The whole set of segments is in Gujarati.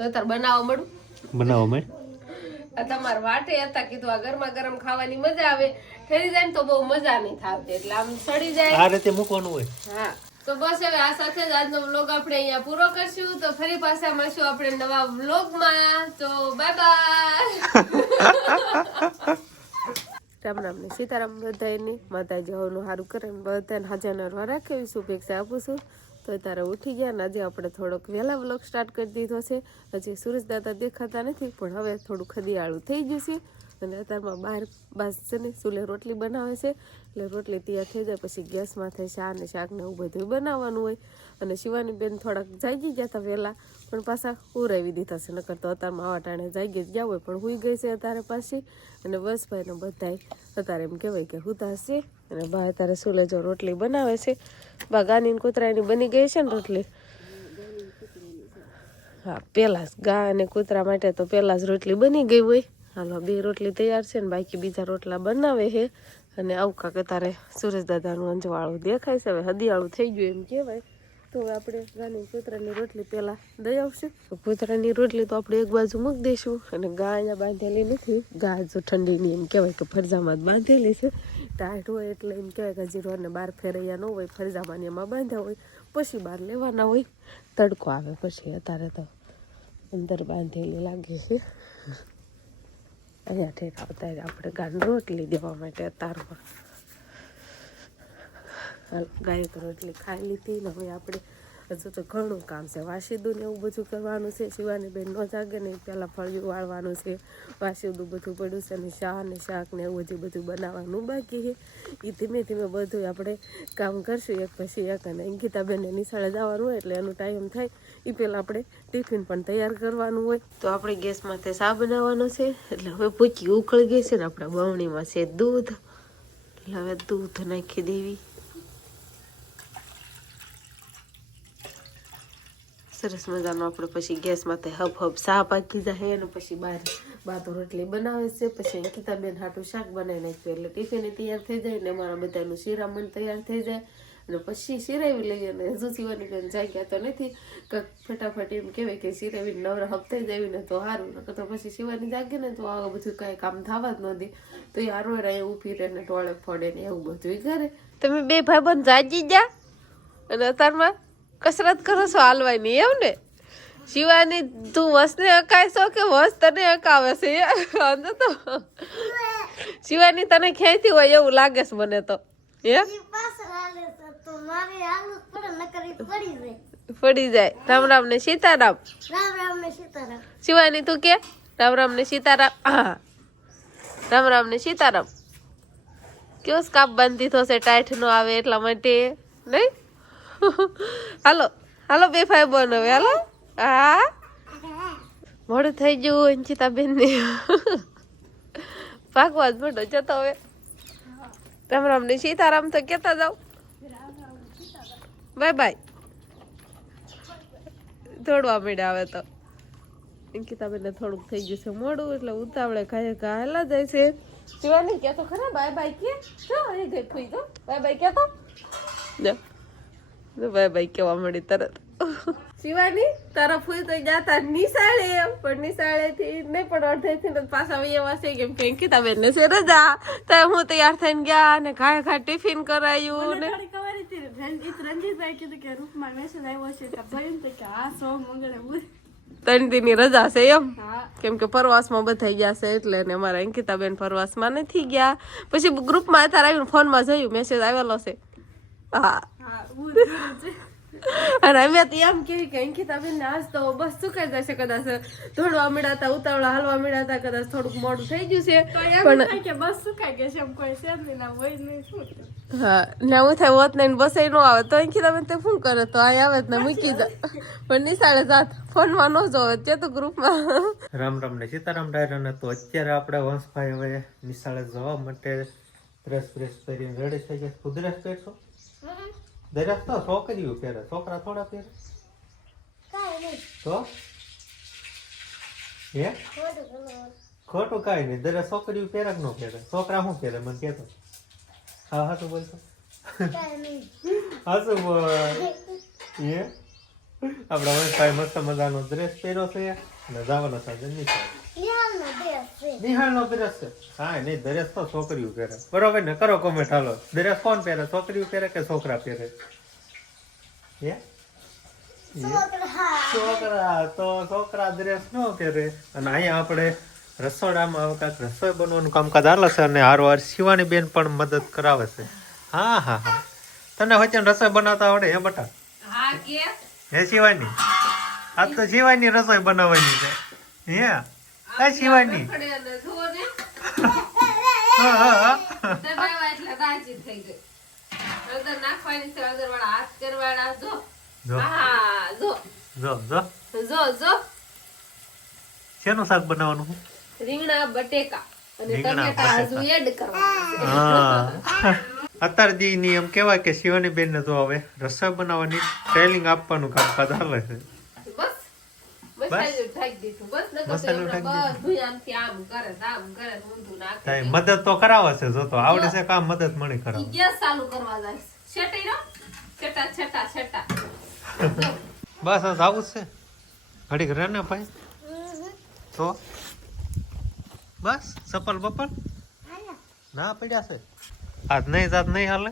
તો તાર બનાવવા મળું બનાવો તમારે વાટે હતા કીધું આ ગરમા ગરમ ખાવાની મજા આવે ઠરી જાય ને તો બહુ મજા નહીં થાવતી એટલે આમ સડી જાય આ રીતે મૂકવાનું હોય હા તો બસ હવે આ સાથે જ આજનો વ્લોગ આપણે અહીંયા પૂરો કરશું તો ફરી પાછા મળશું આપણે નવા વ્લોગમાં તો બાય બાય રામ રામ ને સીતારામ બધાની માતાજી હવનું સારું કરે ને બધાને હાજર નરવા રાખે એવી શુભેચ્છા આપું છું તો તારે ઉઠી ગયા ને આજે આપણે થોડોક વહેલા વ્લોગ સ્ટાર્ટ કરી દીધો છે હજી સૂરજ દાદા દેખાતા નથી પણ હવે થોડું ખદિયાળું થઈ ગયું છે અને અત્યારમાં બહાર બાસ છે ને ચૂલે રોટલી બનાવે છે એટલે રોટલી તૈયાર થઈ જાય પછી ગેસમાંથી ચા ને શાક ને એવું બધું બનાવવાનું હોય અને શિવાની બેન થોડાક જાગી ગયા હતા વહેલા પણ પાછા ઉરાવી દીધા છે નકર તો અત્યારમાં આવા ટાણે જાગી જ ગયા હોય પણ હુઈ ગઈ છે અત્યારે પાછી અને બસ ભાઈને બધાય અત્યારે એમ કહેવાય કે હુતા છે અને બા અત્યારે ચૂલે જો રોટલી બનાવે છે બા ગાની ને કૂતરાની બની ગઈ છે ને રોટલી હા પહેલાં જ ગા અને કૂતરા માટે તો પહેલાં જ રોટલી બની ગઈ હોય હાલો 2 રોટલી તૈયાર છે ને બાકી બીજા રોટલા બનાવે છે અને આવું કાંક તારે સુરેશ દાદાનું અંજવાળું દેખાય છે હવે હદિયાળું થઈ ગયું એમ કહેવાય તો હવે આપણે ગાની કૂતરાની રોટલી પહેલાં દઈ આવશું તો કૂતરાની રોટલી તો આપણે એક બાજુ મૂકી દઈશું અને ગા અહીંયા બાંધેલી નથી ગા જો ઠંડીની એમ કહેવાય કે ફરજામાં જ બાંધેલી છે ટાઈટ હોય એટલે એમ કહેવાય કે હજી રોડને બહાર ફેરૈયા ન હોય ફરજામાં એમાં બાંધ્યા હોય પછી બહાર લેવાના હોય તડકો આવે પછી અત્યારે તો અંદર બાંધેલી લાગે છે અહીંયા ઠેક આવતા આપણે ગાને રોટલી દેવા માટે અતારમાં ગાય તો રોટલી ખાઈ લીધી ને હવે આપણે હજુ તો ઘણું કામ છે વાસીદું ને એવું બધું કરવાનું છે શિવાની બેન ન જાગે ને પહેલાં ફળિયું વાળવાનું છે વાસીદું બધું પડ્યું છે અને ચા ને શાક ને એવું બધું બનાવવાનું બાકી છે એ ધીમે ધીમે બધું આપણે કામ કરશું એક પછી એક અને અંકિતાબેનને નિશાળે જવાનું હોય એટલે એનું ટાઈમ થાય એ પહેલાં આપણે ટિફિન પણ તૈયાર કરવાનું હોય તો આપણે ગેસમાંથી ચા બનાવવાનો છે એટલે હવે પૂછી ઉકળી ગઈ છે ને આપણા બવણીમાં છે દૂધ એટલે હવે દૂધ નાખી દેવી સરસ મજાનો આપણે પછી ગેસમાંથી હબ ચા પાકી જાય અને પછી બહાર તો રોટલી બનાવે છે પછી અંકિતાબેન હાટું શાક બનાવી નાખ્યું એટલે ટિફિન તૈયાર થઈ જાય ને અમારા બધાનું શિરામણ તૈયાર થઈ જાય અને પછી શિરાવી લઈએ અને હજુ શિવાની બેન જાગ્યા તો નથી ફટાફટ એમ કહેવાય કે શિરાવીને નવરા હપ થઈ જાય ને તો સારું નકર તો પછી શિવાની જાગે ને તો આ બધું કાંઈ કામ થવા જ ન દે તો એ હારો ઊભી રહે ને ટોળે ફોડે ને એવું બધું કરે તમે 2 ભાઈબંધ જાગી જા અને અત્યારમાં કસરત કરો છો હાલવાની એમ ને શિવાની તું વસને અકાય છો કે વસ તને અકાવે છે તો શિવાની તને ખેંચતી હોય એવું લાગે છે મને તો પડી જાય રામ રામ ને સીતારામ શિવાની તું કે રામ રામ ને સીતારામ હા રામ રામ ને સીતારામ કેવો સ્કાપ બાંધી દીધો છે ટાઈટ નો આવે એટલા માટે નહીં હાલો હાલો 2 ભાઈ બન હવે હાલો હા મોડું થઈ ગયું અંકિતાબેન ને ભાગવા જ મોટો જતો હવે રામ રામ ને સીતારામ તો કેતા જાવ બાય બાય દોડવા મળ્યા હવે તો અંકિતાબેન ને થોડુંક થઈ ગયું છે મોડું એટલે ઉતાવળે ખાય હેલા જાય છે શિવાની કેતો ખરા બાય બાય કે શું એ ગઈ ફૂઈ તો બાય બાય કેતો બાય બાય કેવા મળી તરત શિવાની તારા ફૂઈ તો જાતા નિશાળે પણ નિશાળેથી નહીં પણ અડધેથી પાછા એવા છે કેમ કે અંકિતાબેન ને છે રજા તો હું તૈયાર થઈને ગયા ને ઘાય ઘા ટિફિન કરાયું ને રંજીતભાઈ કીધું કે રૂપમાં મેસેજ આવ્યો છે તો ભયું તો કે હા સો મંગળે 3 દીની રજા છે એમ કેમ કે પ્રવાસમાં બધા ગયા છે એટલે ને અમારા અંકિતાબેન પ્રવાસમાં નથી ગયા પછી ગ્રુપમાં અત્યારે આવીને ફોનમાં જોયું મેસેજ આવેલો છે હા અને અમે તો એમ કેવી કે અંકિતાબેન ને આજ તો બસ ચૂકાઈ જશે કદાચ દોડવા મળ્યા ઉતાવળા હાલવા મળ્યા કદાચ થોડુંક મોડું થઈ ગયું છે પણ બસ સુકાઈ ગઈ છે એમ કોઈ છે ના હોય નહીં શું હા ના હું થાય હોત નહીં બસે ન આવે તો અંકિતાબેન તે શું કરે તો અહીં આવે ને મૂકી જાય પણ નિશાળે જાત ફોનમાં ન જોવે તે તો ગ્રુપમાં રામ રામ ને સીતારામ ડાયરાને તો અત્યારે આપણે વંશભાઈ હવે નિશાળે જવા માટે ડ્રેસ પહેરીને રેડી થઈ ગયા ખુદ ડ્રેસ પહેરશો દરેક તો છોકરીઓ પહેરે છોકરા થોડા પહેરે તો હે ખોટું કાંઈ નહીં દરેક છોકરીઓ પહેરે કે ન પહેરે છોકરા શું પહેરે મને કહેતો હા તો બોલતો હા શું બોલ એ આપણા વંશભાઈ મસ્ત મજાનો ડ્રેસ પહેર્યો છે અને જવાનો છે નિહાળનો ડ્રેસ છે. હા નહીં, ડ્રેસ તો છોકરીઓ પહેરે. બરોબર ને? કરો કોમેન્ટ. હાલો, ડ્રેસ કોણ પહેરે? છોકરીઓ પહેરે કે છોકરા પહેરે? હે? છોકરા તો છોકરા ડ્રેસ ન પહેરે. અને અહીંયા આપણે રસોડામાં હવે કાંઈક રસોઈ બનવાનું કામકાજ હાલે છે અને હારવાર શિવાની બેન પણ મદદ કરાવે છે. હા હા હા, તને વચ્ચે રસોઈ બનાવતા આવડે હે બટા? હા કે હે શિવાની? આજ તો શિવાની રસોઈ બનાવવાની છે. હે કઈ શિવાની? હા હા હા. એટલે રાજી થઈ ગઈ. હળદર નાખવાની છે, હળદર વાળા હાથ કરવાના. જો જો હા, જો જો જો જો જો શેનું શાક બનાવવાનું? રીંગણા બટેકા અને રીંગણા ટમેટા હજુ બટેકા. એડ કરવાના હા, અત્યાર દી ની એમ કેવાય કે શિવાની બેન ને તો હવે રસોઈ બનાવવાની ટ્રેનિંગ આપવાનું કામકાજ હાલે છે. છે. બસ મસાલો ઢાંકી દીધું. બસ નકર તો મસાલો એમણે ઢાંકી બધું આમથી આમ કરે ને આમ કરે ને ઊંધું નાખે. તાઈ મદદ તો કરાવે છે. જો તો આવડે છે કામ, મદદ મને ઈ કરાવે. ગેસ ચાલુ કરવા જાય. છેટી રો છેટા છેટા છેટા. જો. બસ આજ આવું જ છે. ઘડીક રહે ને ભાઈ તો બસ ચપ્પલ બપ્પલ ના પડ્યા છે. આજ નહીં જાત નહીં હાલે,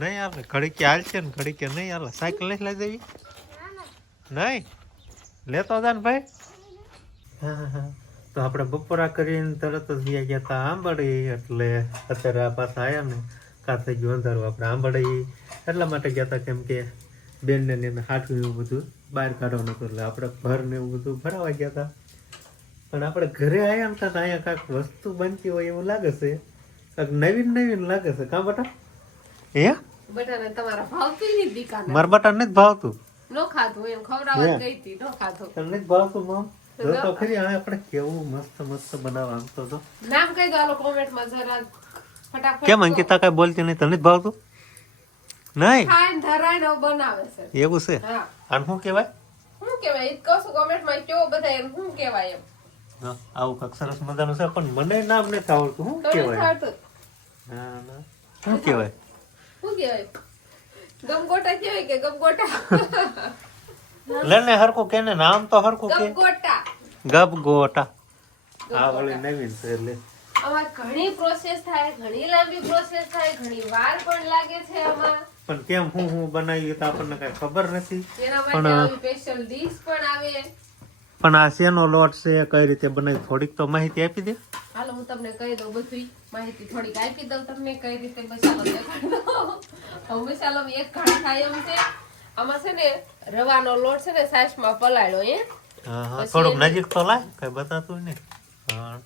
નહીં હાલે. ઘડી કે હાલ છે ને ઘડી કે નહીં હાલે. સાયકલ નહીં લઈ દેવી? નહીં લેતો જા ને ભાઈ. હા હા હા. તો આપણે બપોરા કરીને તરત જ ગયા હતા આંબળી, એટલે અત્યારે આ પાછા આવ્યા ને કા થઈ ગયું અંધારું. આપણે આંબળી એટલા માટે ગયા હતા કેમ કે બેનને ને એને હાથું એવું બધું બહાર કાઢવાનું હતું, એટલે આપણે ભર ને એવું બધું ભરાવા ગયા હતા. પણ આપણે ઘરે આવ્યા ને તો અહીંયા કાંઈક વસ્તુ બનતી હોય એવું લાગે છે, કાંઈક નવીન નવીન લાગે છે. કાં બટા? હે બટાને તમારા ભાવતી ની દીકાને મારા બટા નથી ભાવતું. નો ખાધું એમ ખવડાવવા ગઈ હતી, નો ખાધું. તને નથી ભાવતું મમ? જો તો ખરી આ આપણે કેવું મસ્ત મસ્ત બનાવવા. આમ તો જો નામ કહી દો આલો કોમેન્ટ માં જરા ફટાફટ. કેમ અંકિતા કાંઈ બોલતી નહીં? તને નથી ભાવતું? નહીં ખાઈને ધરાઈને બનાવે છે. એવું છે? હા, આને શું કહેવાય? શું કહેવાય ઈ કહું છું કોમેન્ટ માં કેવો બધા એમ શું કહેવાય એમ. જો આવું કાંઈક સરસ મજાનું છે પણ મને નામ નથી આવડતું. શું તમને કહેવાય? ખાતું ના ના, શું કહેવાય? શું કહેવાય? ગમગોટા કહેવાય કે ગમગોટા? લેને હરખું કેને નામ તો હરખું કે. ગમગોટા. ગબગોટા. આ વળી નવીન છે એટલે આમાં ઘણી પ્રોસેસ થાય, ઘણી લાંબી પ્રોસેસ થાય, ઘણી વાર પણ લાગે છે આમાં. પણ કેમ હું બનાવ્યું તો આપણને કઈ ખબર નથી. એના માટે આવી સ્પેશિયલ ડીશ પણ આવે. પણ આ શેનો લોટ છે, કઈ રીતે બનાવી, થોડીક તો માહિતી આપી દે. હાલો હું તમને કહી દઉં બધી માહિતી થોડીક આપી દઉં તમને કઈ રીતે મસાલો દેખાડો. હવે મસાલામાં એક ઘાણી થાય એમ છે. આમાં છે ને રવાનો લોટ છે ને છાશમાં પલાળ્યો હા હા, થોડુંક નજીક તો લાય, કઈ બતાતું નહીં. હા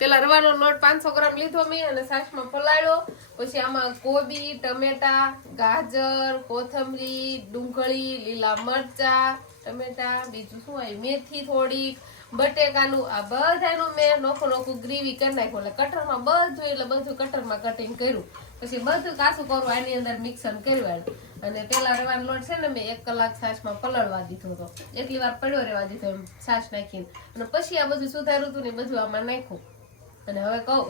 પેલા રવાનો લોટ 500 ગ્રામ લીધો મેં અને છાશમાં પલાળ્યો. પછી આમાં કોબી, ટમેટા, ગાજર, કોથમરી, ડુંગળી, લીલા મરચા, ટમેટા, બીજું શું હોય, મેથી થોડીક, બટેકાનું આ બધાનું મેં નોખું ગ્રેવી કરી નાખ્યું. એટલે કટરમાં બધું, એટલે બધું કટરમાં કટિંગ કર્યું. પછી બધું કાચું કરવું આની અંદર મિક્સર કર્યું. અને પેલા રવાનો લોટ છે ને મેં 1 કલાક છાશમાં પલાળવા દીધો હતો. એટલી વાર પડ્યો રહેવા દીધો એમ છાશ નાખીને. અને પછી આ બધું સુધાર્યું હતું ને બધું આમાં નાખ્યું. અને હવે કહું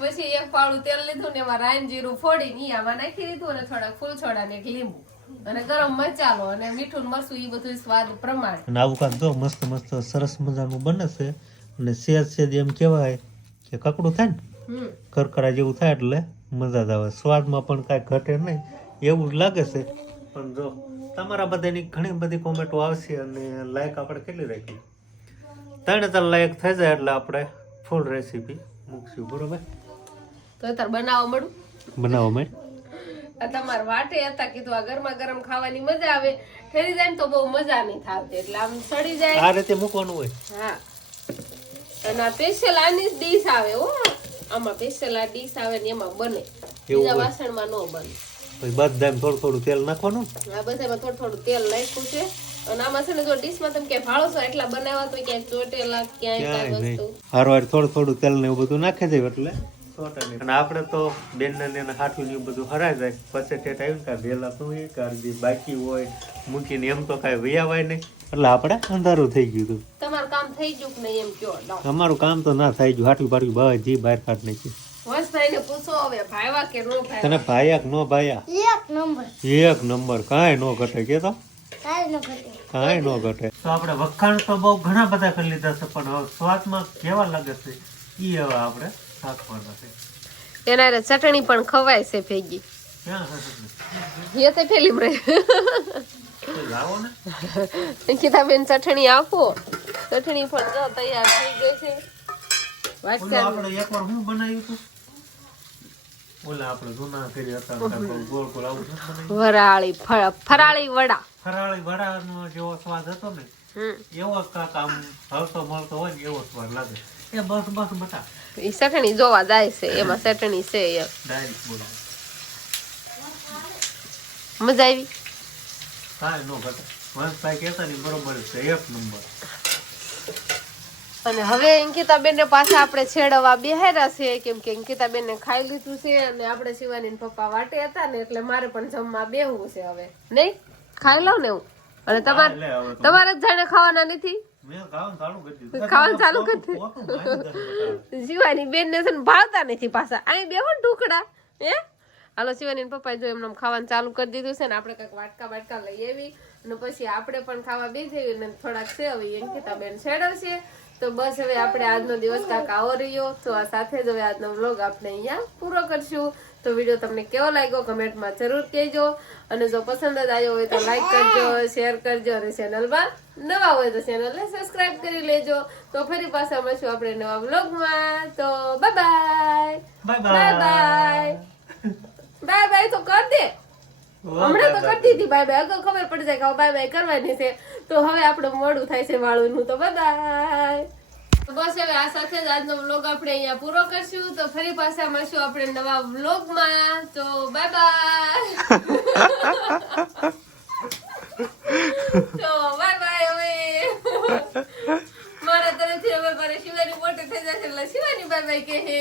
પછી 1 પાવડું તેલ લીધું ને એમાં રાઈ જીરું ફોડીને ઈ આમાં નાખી દીધું અને થોડાક ફૂલછોડા ને 1 લીંબુ અને ગરમ મસાલો અને મીઠું મરચું ઈ બધું સ્વાદ પ્રમાણે. અને આવું કાંક જો મસ્ત મસ્ત સરસ મજાનું બને છે. અને સેજ એમ કહેવાય કે કકડું થાય ને કરકરા જેવું થાય એટલે મજા જ આવે. સ્વાદમાં પણ કાંઈ ઘટે નહીં એવું જ લાગે છે. પણ જો તમારા બધાની ઘણી બધી કોમેન્ટો આવશે અને લાઈક આપણે કેટલી રાખી? 3 લાઈક થઈ જાય એટલે આપણે ફૂલ રેસીપી મૂકશું. બરોબર? તો અત્યારે બનાવવા મળું બનાવવા માંડ. આ તમારા વાટે હતા કીધું આ ગરમા ગરમ ખાવાની મજા આવે. ઠરી જાય ને તો બહુ મજા નહીં થાતી એટલે આમ સડી જાય. આ રીતે મૂકવાનું હોય. હા, અને આ સ્પેશિયલ આની ડીશ આવે હો. આમાં સ્પેશિયલ આ ડીશ આવે ને એમાં બને, બીજા વાસણમાં ન બને. પછી બધામાં થોડું તેલ નાખવાનું. આ બધામાં થોડું તેલ નાખ્યું છે. અને આમાં છે ને જો ડીશમાં તમે ક્યાંય ભાળો છો એટલા બનાવ્યા તો ક્યાંય ચોટેલા ક્યાંય કાંઈ વસ્તુ હારવાર થોડું તેલ ને એવું બધું નાખી દે એટલે ચોટે નહીં. અને આપણે તો બેન ને હાથું ને એવું બધું હરાઈ જાય પછી ટેટ આવ્યું કે વહેલા શું એ કાઢી બાકી હોય મૂકીને એમ તો કાંઈ વૈયાવાય નહીં એટલે આપણે અંધારું થઈ ગયું હતું. તમારું કામ થઈ ગયું કે નહીં એમ કયો. અમારું કામ તો ના થઈ ગયું. હાટું પાડ્યું બહાર જી બહાર કાઢ નાખ્યું. વંશભાઈને પૂછો હવે ભાઈવા કે નો ભાઈવા. તને ભાયા કે નો ભાયા? એક નંબર, કાંઈ નો ઘટે કે તો કાંઈ નો ઘટે. તો આપણે વખાણ તો બહુ ઘણા બધા કરી લીધા છે, પણ હવે સ્વાદમાં કેવા લાગે છે ઈ હવે આપણે ચાખવાના છે. એના હારે ચટણી પણ ખવાય છે ભેગી. ક્યાં હશે? એ તો પેલી રહે. તો લાવો ને. અંકિતાબેન ચટણી આપો. ચટણી પણ જો તૈયાર થઈ ગઈ છે. ઓલું આપણે એકવાર હું બનાવ્યું હતું? ઓલા આપણે જૂના કરી હતા ગોળ ગોળ આવું નથી બનાવ્યું? વરાળી ફરાળી વડા. ફરાળી વડાનો જેવો સ્વાદ હતો ને એવો કાંક આમ હલતો મળતો હોય ને એવો સ્વાદ લાગે. એ બસ બટા ઈ ચટણી જોવા જાય છે, એમાં ચટણી છે એમ. ડાયરેક્ટ બોલો. મજા આવી. કાંઈ નો ઘટે. વંશભાઈ કહેતા ને બરોબર છે, એક નંબર. અને હવે અંકિતાબેન ને પાછા આપણે છેડવા બેહાર્યા છે, કેમ કે અંકિતાબેન ને ખાઈ લીધું છે અને આપણે શિવાની પપ્પા વાટે હતા ને એટલે મારે પણ જમવા બેહવું છે હવે. નહીં ખાઈ લઉં ને હું. અને તમારે જ જાણે ખાવાના નથી. મેં ખાવાનું ચાલુ કરી દીધું. ખાવાનું ચાલુ કરી પોતું મારી દીધું. શિવાની બેન ને છે ને ભાવતા નથી પાછા. અહીં બેહો ને ટુકડા હે. હાલો શિવાની પપ્પા જો એમને ખાવાનું ચાલુ કરી દીધું છે ને આપણે કઈક વાટકા લઈ આવી અને પછી આપણે પણ ખાવા બેસી ને થોડાક છે હવે અંકિતાબેન છેડવશે. તો બસ હવે આપણે આજનો દિવસ કાંક આવો રહ્યો. તો આ સાથે જ હવે આજનો વ્લોગ આપણે અહીંયા પૂરો કરશું. તો વિડીયો તમને કેવો લાગ્યો કમેન્ટમાં જરૂર કહેજો. અને જો પસંદ જ આવ્યો હોય તો લાઈક કરજો, શેર કરજો અને ચેનલમાં નવા હોય તો ચેનલને સબસ્ક્રાઇબ કરી લેજો. તો ફરી પાછા મળશું આપણે નવા વ્લોગમાં. તો બાય બાય બાય બાય તો કર દે. હમણાં તો કરતી હતી બાય બાય. અગાઉ ખબર પડી જાય કે બાય બાય કરવાની છે. તો હવે આપણું મોડું થાય છે વાળું. તો બાય બાય. બસ હવે આ સાથે જ આજનો વ્લોગ આપણે અહીંયા પૂરો કરશું. તો ફરી પાછા મળશું આપણે નવા વ્લોગમાં. તો બાય બાય. તો બાય બાય. હવે મારા તરફથી હવે મારે શિવાની મોટી થઈ જશે એટલે શિવાની બાય બાય કહે.